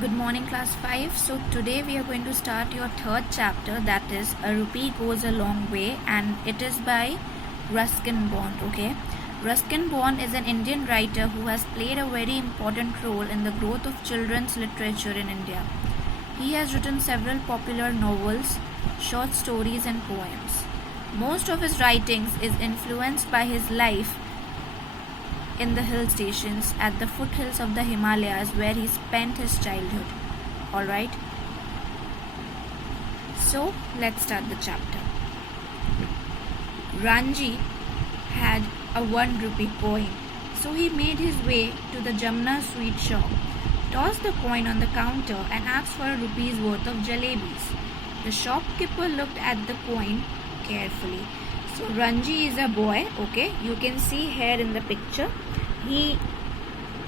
Good morning, class 5. So, today we are going to start your third chapter, that is A Rupee Goes a Long Way, and it is by Ruskin Bond. Okay, Ruskin Bond is an Indian writer who has played a very important role in the growth of children's literature in India. He has written several popular novels, short stories, and poems. Most of his writings is influenced by his life in the hill stations at the foothills of the Himalayas where he spent his childhood. Alright? So, let's start the chapter. Ranji had a 1 rupee coin, so he made his way to the Jamna sweet shop, tossed the coin on the counter and asked for a rupee's worth of jalebis. The shopkeeper looked at the coin carefully. So Ranji is a boy, okay? You can see here in the picture. He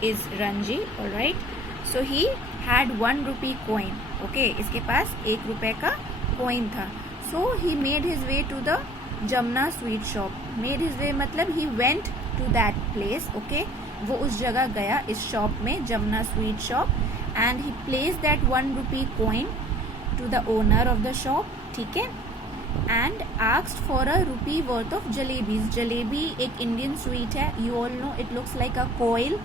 is Ranji, alright? So he had 1 rupee coin, okay? इसके पास 1 रुपए का coin था. So he made his way to the Jamna sweet shop. Made his way मतलब he went to that place, okay? वो उस जगह गया इस shop में, Jamna sweet shop, and he placed that 1 rupee coin to the owner of the shop, ठीक है? And asked for a rupee worth of jalebis. Jalebi एक Indian sweet है. You all know it looks like a coil,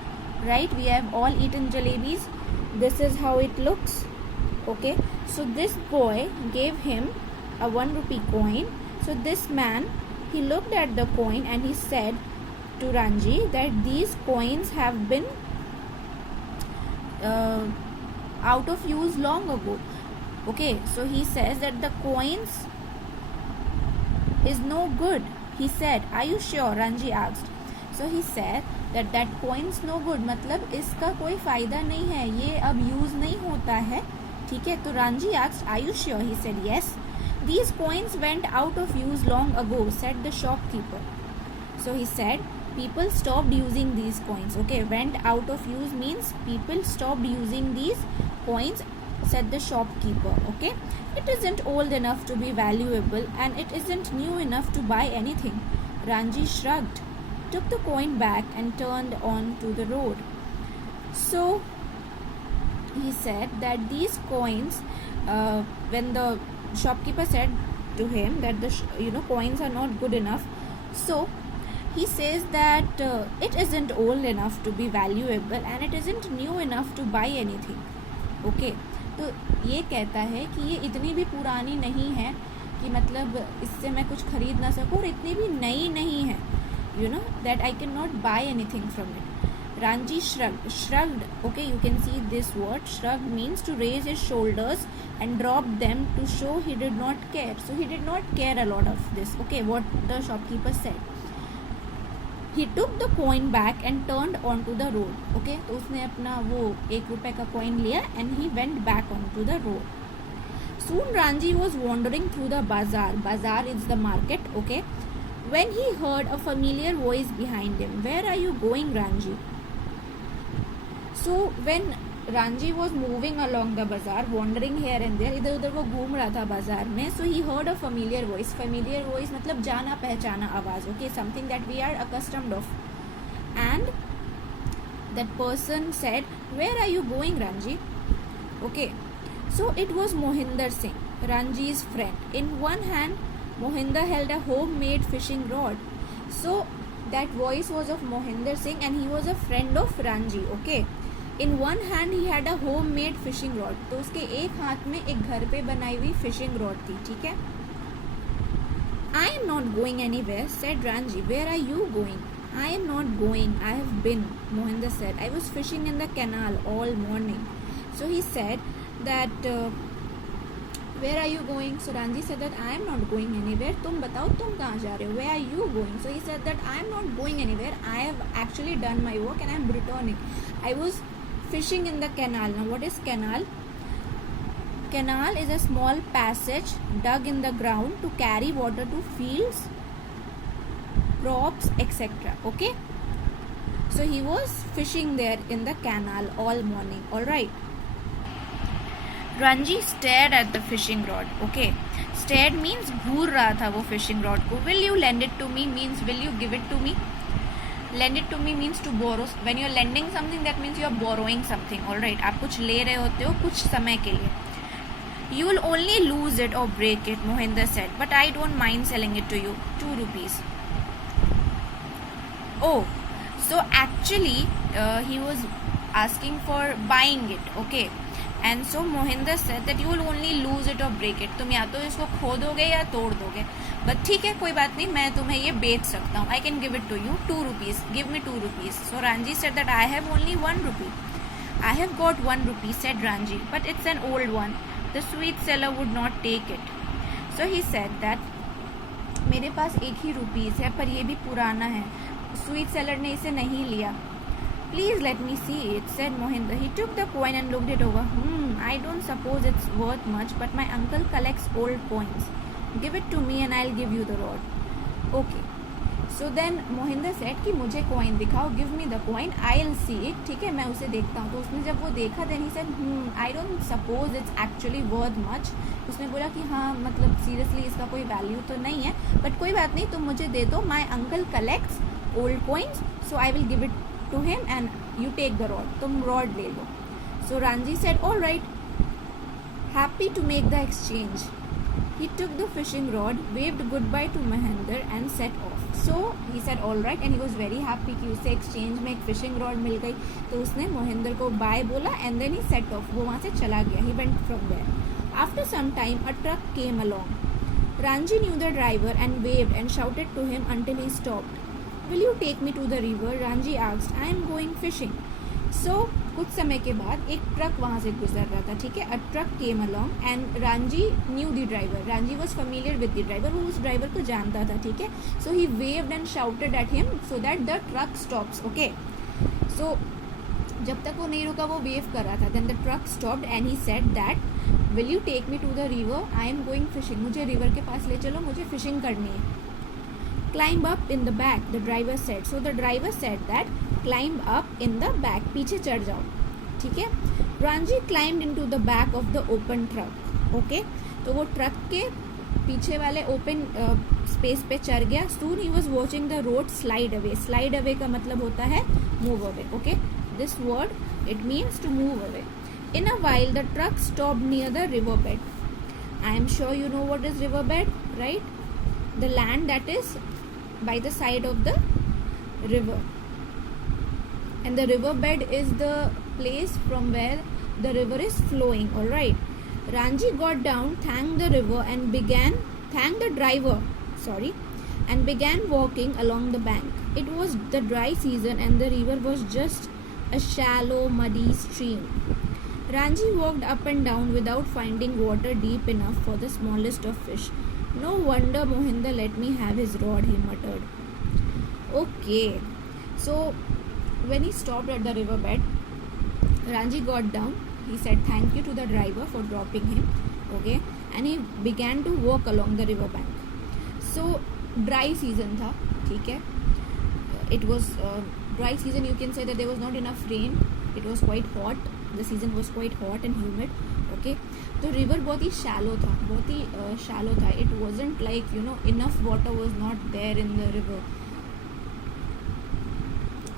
right? We have all eaten jalebis. This is how it looks. Okay. So this boy gave him a 1 rupee coin. So this man, he looked at the coin and he said to Ranji that these coins have been out of use long ago. Okay. So he says that the coins is no good. He said, are you sure? Ranji asked. So he said that coin's no good, मतलब इसका कोई फायदा नहीं है, ये अब use नहीं होता है, ठीक है? तो Ranji asked, are you sure? He said, yes. These coins went out of use long ago, said the shopkeeper. So he said, people stopped using these coins. Okay, went out of use means people stopped using these coins, said the shopkeeper. Okay, it isn't old enough to be valuable and it isn't new enough to buy anything. Ranji shrugged, took the coin back and turned on to the road. So he said that these coins, when the shopkeeper said to him that the coins are not good enough, so he says that it isn't old enough to be valuable and it isn't new enough to buy anything. Okay, तो ये कहता है कि ये इतनी भी पुरानी नहीं है कि मतलब इससे मैं कुछ खरीद ना सकूँ, और इतनी भी नई नहीं है, you know, that I cannot buy anything from it. Ranji shrugged, okay, you can see this word, shrugged means to raise his shoulders and drop them to show he did not care. So he did not care a lot of this, okay, what the shopkeeper said. He took the coin back and turned onto the road. Okay, तो उसने अपना वो 1 रुपए का coin लिया and he went back onto the road. Soon Ranji was wandering through the bazaar. Bazaar is the market. Okay, when he heard a familiar voice behind him. Where are you going, Ranji? So when Ranji was moving along the bazaar, wandering here and there, इधर उधर वो घूम रहा था बाजार में. So he heard a familiar voice. Familiar voice मतलब जाना पहचाना आवाज. Okay, something that we are accustomed of. And that person said, where are you going, Ranji? Okay, so it was Mohinder Singh, Ranji's friend. In one hand, Mohinder held a homemade fishing rod. So that voice was of Mohinder Singh and he was a friend of Ranji. Okay, in one hand he had a homemade fishing rod. तो उसके एक हाथ में एक घर पे बनाई हुई fishing rod थी, ठीक है? I am not going anywhere, said Ranji. Where are you going? I am not going. I have been, Mohinder said. I was fishing in the canal all morning. So he said that where are you going? So Ranji said that I am not going anywhere. तुम बताओ तुम कहाँ जा रहे हो? Where are you going? So he said that I am not going anywhere. I have actually done my work and I am returning. I was fishing in the canal. Now what is canal? Canal is a small passage dug in the ground to carry water to fields, crops, etc. Okay, so he was fishing there in the canal all morning. All right. Ranji stared at the fishing rod. Okay, stared means घूर रहा था वो fishing rod को. Will you lend it to me means will you give it to me? lend it to me means to borrow. When you are lending something, that means you are borrowing something. All right, आप कुछ ले रहे होते हो कुछ समय के लिए. You will only lose it or break it, Mohinder said, but I don't mind selling it to you. 2 rupees. Oh, so actually he was asking for buying it, okay. And so Mohinder said that you will only lose it or break it. तुम या तो इसको खो दोगे या तोड़ दोगे. But ठीक है, कोई बात नहीं, मैं तुम्हें ये बेच सकता हूँ. I can give it to you. 2 rupees. Give me 2 rupees. So Ranji said that I have only 1 rupee. I have got 1 rupee, said Ranji, but it's an old one. The sweet seller would not take it. So he said that मेरे पास 1 ही rupees है, पर ये भी पुराना है. Sweet seller ने इसे नहीं लिया. Please let me see it, said Mohinder. He took the coin and looked it over. I don't suppose it's worth much, but my uncle collects old coins. Give it to me and I'll give you the rod. Okay. So then Mohinder said कि मुझे coin दिखाओ. Give me the coin. I'll see it. ठीक है, मैं उसे देखता हूँ. तो उसने जब वो देखा, then he said, I don't suppose it's actually worth much. उसने बोला कि हाँ, मतलब seriously इसका कोई value तो नहीं है, but कोई बात नहीं, तुम मुझे दे दो. My uncle collects old coins, so I will give it to him and you take the rod. तुम rod ले लो. So Ranji said, all right. Happy to make the exchange. He took the fishing rod, waved goodbye to Mohinder and set off. So he said all right and he was very happy कि उसे exchange में एक fishing rod मिल गई. तो उसने Mohinder को bye बोला and then he set off. वो वहाँ से चला गया. He went from there. After some time, a truck came along. Ranji knew the driver and waved and shouted to him until he stopped. Will you take me to the river? Ranji asked. I am going fishing. So कुछ समय के बाद एक truck वहाँ से गुजर रहा था. ठीक है, a truck came along and Ranji knew the driver. Ranji was familiar with the driver. वो उस ड्राइवर को जानता था. ठीक है, so he waved and shouted at him so that the truck stops. Okay, so जब तक वो नहीं रुका वो वेव कर रहा था. Then the truck stopped and he said that will you take me to the river? I am going fishing. मुझे रिवर के पास ले चलो, मुझे फिशिंग करनी है. Climb up in the back, the driver said. So the driver said that climb up in the back. पीछे चढ़ जाओ. ठीक है. Ranji climbed into the back of the open truck. Okay. तो वो ट्रक के पीछे वाले ओपन स्पेस पे चढ़ गया. Soon he was watching the road slide away. Slide away का मतलब होता है move away. Okay. This word, it means to move away. In a while, the truck stopped near the riverbed. I am sure you know what is riverbed, right? The land that is by the side of the river, and the riverbed is the place from where the river is flowing. All right. Ranji got down, thanked the river and thanked the driver, and began walking along the bank. It was the dry season and the river was just a shallow, muddy stream. Ranji walked up and down without finding water deep enough for the smallest of fish. No wonder Mohinder let me have his rod, he muttered. Okay, so when he stopped at the riverbed, Ranji got down. He said thank you to the driver for dropping him. Okay, and he began to walk along the river bank. So dry season था. ठीक है. It was dry season. You can say that there was not enough rain. It was quite hot. The season was quite hot and humid. Okay, तो river बहुत ही shallow था. बहुत ही shallow था. It wasn't like enough water was not there in the river.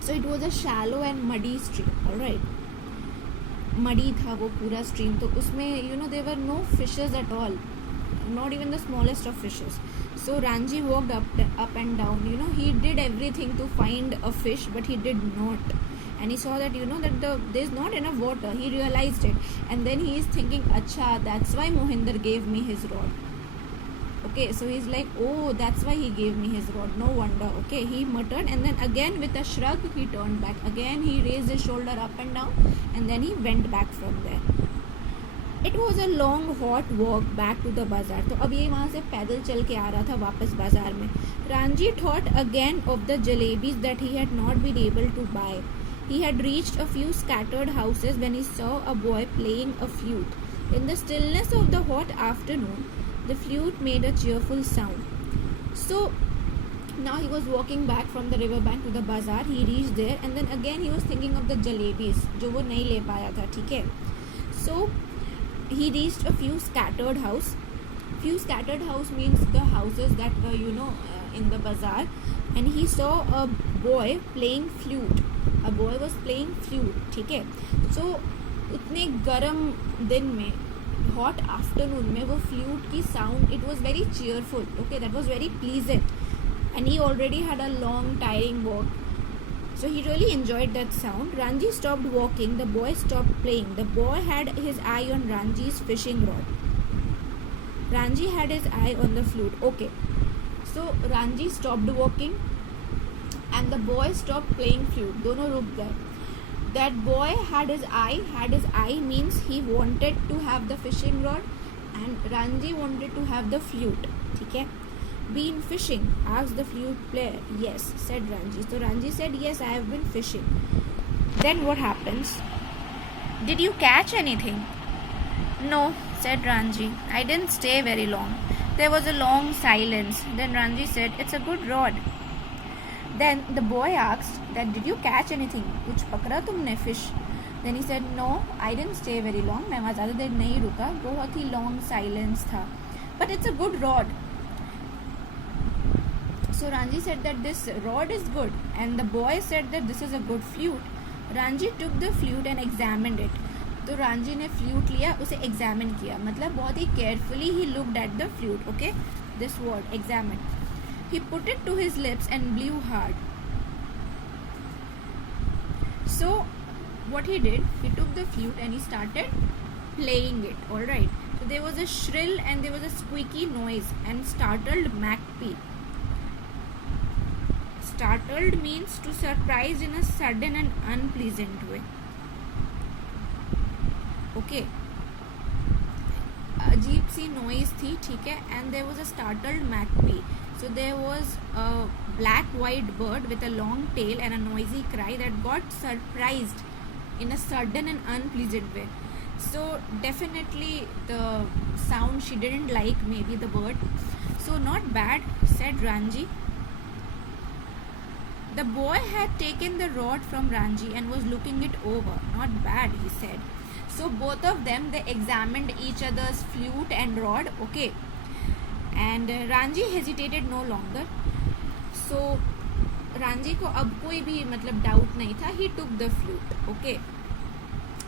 So it was a shallow and muddy stream. All right. Muddy था वो पूरा stream. तो उसमें there were no fishes at all. Not even the smallest of fishes. So Ranji walked up and down. He did everything to find a fish, but he did not. And he saw that that there's not enough water. He realized it, and then he is thinking, "Acha, that's why Mohinder gave me his rod." Okay, so he's like, "Oh, that's why he gave me his rod. No wonder." Okay, he muttered, and then again with a shrug, he turned back. Again, he raised his shoulder up and down, and then he went back from there. It was a long hot walk back to the bazaar. तो अब ये वहाँ से पैदल चल के आ रहा था वापस बाजार में. Ranji thought again of the jalebis that he had not been able to buy. He had reached a few scattered houses when he saw a boy playing a flute. In the stillness of the hot afternoon, the flute made a cheerful sound. So now he was walking back from the riverbank to the bazaar. He reached there, and then again he was thinking of the jalebis जो वो नहीं ले पाया था. ठीक है. So he reached a few scattered house. Few scattered house means the houses that were in the bazaar, and he saw a boy playing flute. A boy was playing flute. ठीक है. So उतने गर्म दिन में, hot afternoon में वो flute की sound, it was very cheerful. Okay, that was very pleasant. And he already had a long tiring walk. So he really enjoyed that sound. Ranji stopped walking. The boy stopped playing. The boy had his eye on Ranji's fishing rod. Ranji had his eye on the flute. Okay. So Ranji stopped walking and the boy stopped playing flute. दोनों रुक गए. That boy had his eye means he wanted to have the fishing rod and Ranji wanted to have the flute. ठीक है. Been fishing? Asked the flute player. Yes, said Ranji. So Ranji said, yes, I have been fishing. Then what happens? Did you catch anything? No, said Ranji. I didn't stay very long. There was a long silence. Then Ranji said, it's a good rod. Then the boy asked that, did you catch anything? कुछ पकड़ा तुमने fish? Then he said, no, I didn't stay very long. मैं वहाँ ज़्यादा देर नहीं रुका. बहुत ही long silence था. But it's a good rod. So Ranji said that this rod is good. And the boy said that this is a good flute. Ranji took the flute and examined it. तो Ranji ने flute लिया, उसे examine किया. मतलब बहुत ही carefully he looked at the flute. Okay? This word, examine. He put it to his lips and blew hard. So what he did, he took the flute and he started playing it. Alright. So there was a shrill and there was a squeaky noise and startled Magpie. Startled means to surprise in a sudden and unpleasant way. Okay. अजीब सी noise थी, ठीक है. And there was a startled Magpie. So there was a black-white bird with a long tail and a noisy cry that got surprised in a sudden and unpleasant way. So definitely the sound she didn't like, maybe the bird. So not bad, said Ranji. The boy had taken the rod from Ranji and was looking it over. Not bad, he said. So both of them, they examined each other's flute and rod. Okay. And Ranji hesitated no longer. So Ranji को अब कोई भी मतलब doubt नहीं था. He took the flute. Okay.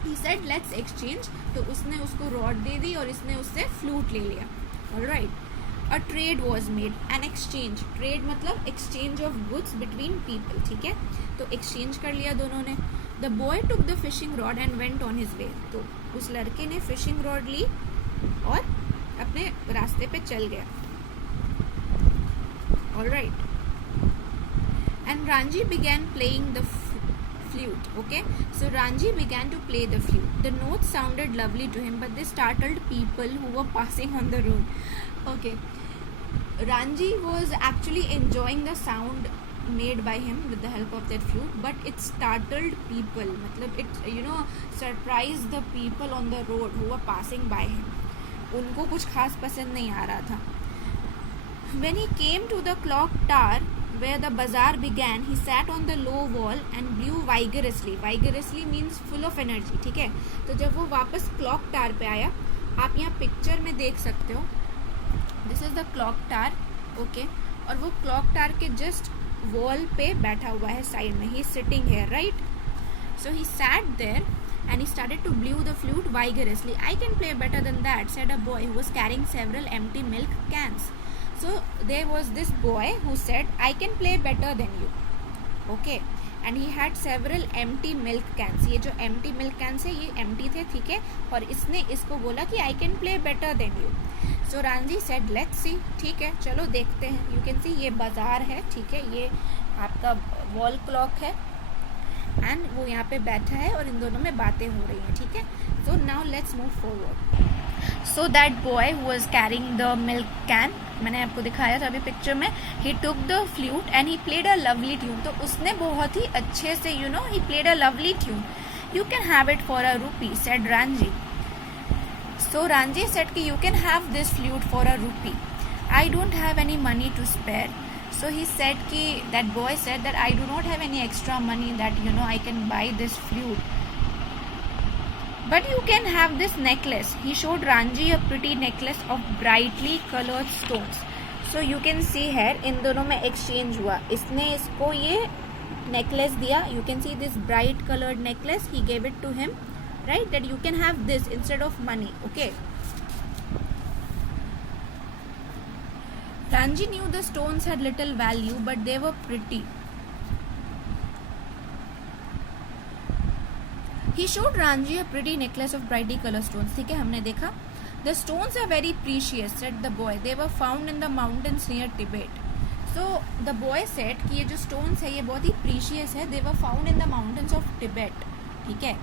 He said let's exchange. तो उसने उसको रॉड दे दी और इसने उससे फ्लूट ले लिया. Alright. A trade was made. An exchange. Trade मतलब exchange of goods between people. ठीक है. तो exchange कर लिया दोनों ने. The boy took the fishing rod and went on his way. तो उस लड़के ने fishing rod ली और अपने रास्ते पे चल गया. Alright. And Ranji began playing the flute. Okay. So Ranji began to play the flute. The notes sounded lovely to him, but they startled people who were passing on the road. Okay. Ranji was actually enjoying the sound made by him with the help of that flute, but it startled people. मतलब it surprised the people on the road who were passing by him. उनको कुछ खास पसंद नहीं आ रहा था. When he came to the clock tower where the bazaar began, he sat on the low wall and blew vigorously. Vigorously means full of energy. ठीक है. तो जब वो वापस clock tower पे आया, आप यहाँ पिक्चर में देख सकते हो. This is the clock tower. Okay. और वो clock tower के just wall पे बैठा हुआ है साइड में. He is sitting here, right? So he sat there and he started to blow the flute vigorously. I can play better than that, said a boy who was carrying several empty milk cans. So there was this boy who said, I can play better than you. Okay. And he had several empty milk cans. ये जो empty milk cans है, ये empty थे, ठीक है. और इसने इसको बोला कि I can play better than you. So Ranji said, let's see. ठीक है, चलो देखते हैं. You can see ये बाजार है, ठीक है. ये आपका wall clock है. And वो यहाँ पे बैठा है और इन दोनों में बातें हो रही हैं, ठीक है. So now let's move forward. So that boy who was carrying the milk can, मैंने आपको दिखाया था अभी पिक्चर में, he took the flute and he played a lovely tune. तो उसने बहुत ही अच्छे से he played a lovely tune. You can have it for a rupee, said Ranji. So Ranji said कि you can have this flute for a rupee. I don't have any money to spare. So he said कि that boy said that I do not have any extra money that I can buy this flute. But you can have this necklace. He showed Ranji a pretty necklace of brightly colored stones. So you can see here इन दोनों में exchange हुआ. इसने इसको ये necklace दिया. You can see this bright colored necklace. He gave it to him, right? That you can have this instead of money. Okay. Ranji knew the stones had little value, but they were pretty. He showed Ranji a pretty necklace of brightly colored stones. ठीक है, हमने देखा. The stones are very precious, said the boy. They were found in the mountains near Tibet. So the boy said कि ये जो stones है ये बहुत ही precious है. They were found in the mountains of Tibet. ठीक है.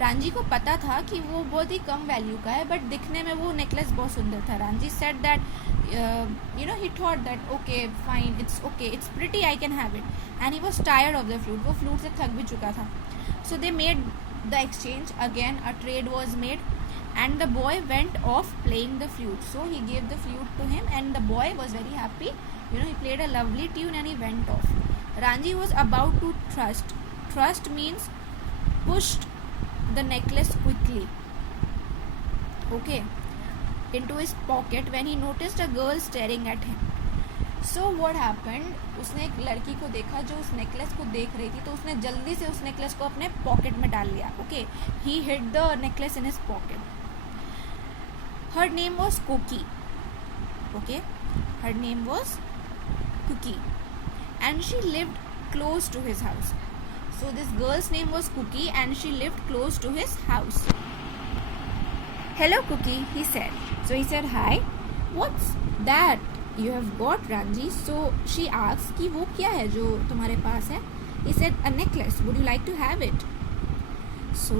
रांझी को पता था कि वो बहुत ही कम वैल्यू का है, बट दिखने में वो नेकलेस बहुत सुंदर था. Ranjhi said that he thought that okay fine, it's pretty, I can have it. And he was tired of the flute. वो flute से थक भी चुका था. So they made the exchange again. A trade was made, and the boy went off playing the flute. So he gave the flute to him, and the boy was very happy. He played a lovely tune and he went off. Ranji was about to thrust means pushed the necklace quickly, okay, into his pocket when he noticed a girl staring at him. So what happened, उसने एक लड़की को देखा जो उस necklace को देख रही थी, तो उसने जल्दी से उस नेकलेस को अपने पॉकेट में डाल लिया. Okay, he hid the necklace in his pocket. Her name was Cookie. Okay, her name was Cookie, and she lived close to his house. So this girl's name was Cookie, and she lived close to his house. Hello Cookie, he said. So he said, hi. What's that you have got, Ranji? So she asked कि वो क्या है जो तुम्हारे पास है. He said, a necklace. Would you like to have it? So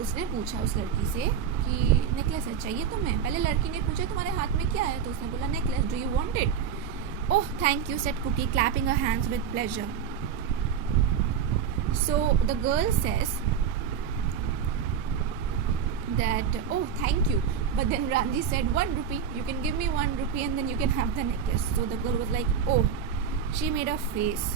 उसने पूछा उस लड़की से कि नेकलेस है, चाहिए तुम्हें? पहले लड़की ने पूछा तुम्हारे हाथ में क्या है, तो उसने बोला necklace. Do you want it? Oh, thank you, said Cookie, clapping her hands with pleasure. So the girl says that, oh, thank you. But then Ranji said, 1 rupee. You can give me 1 rupee and then you can have the necklace. So the girl was like, oh. She made a face.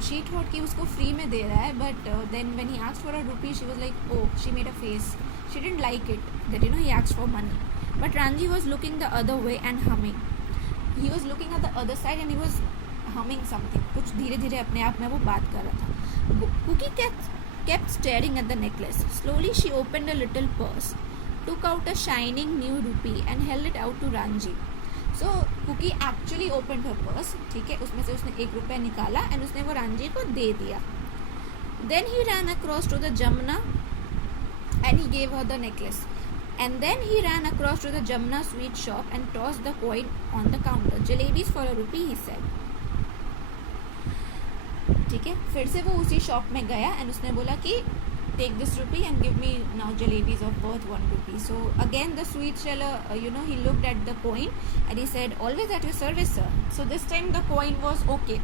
She thought कि उसको free में दे रहा है, but then when he asked for a rupee, she was like, oh. She made a face. She didn't like it that he asked for money. But Ranji was looking the other way and humming. He was looking at the other side and he was humming something. कुछ धीरे धीरे अपने आप में वो बात कर रहा था. Cookie kept staring at the necklace. Slowly she opened a little purse, took out a shining new rupee and held it out to Ranji. So Cookie actually opened her purse. ठीक है, उसमें से उसने 1 रुपया निकाला and उसने वो रांझी को दे दिया. Then he ran across to the Jamna and he gave her the necklace. And then he ran across to the Jamna sweet shop and tossed the coin on the counter. Jalebis for a rupee, he said. ठीक है, फिर से वो उसी shop में गया and उसने बोला कि take this rupee and give me now jalebis of worth 1 rupee. So again the sweet seller, he looked at the coin and he said, always at your service, sir. So this time the coin was okay.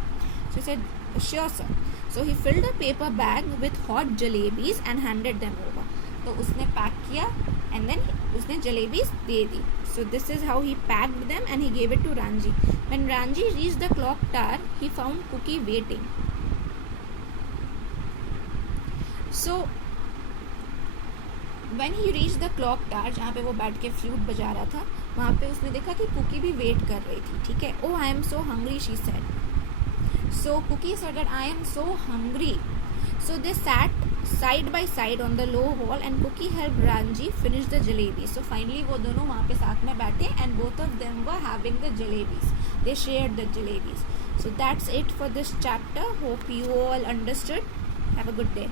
So he said, sure, sir. So he filled a paper bag with hot jalebis and handed them over. तो उसने pack किया and then उसने jalebis they the. So this is how he packed them and he gave it to Ranji. When Ranji reached the clock tower, he found Cookie waiting. So when he reached the clock tower, जहाँ पे वो बैठ के flute बजा रहा था, वहाँ पे उसने देखा कि कुकी भी वेट कर रही थी. ठीक है. Oh, I am so hungry, she said. So Cookie said that I am so hungry. So they sat side by side on the low wall and Cookie helped Ranji finish the jalebis. So finally वो दोनों वहाँ पे साथ में बैठे and both of them were having the jalebis. They shared the jalebis. So that's it for this chapter. Hope you all understood. Have a good day.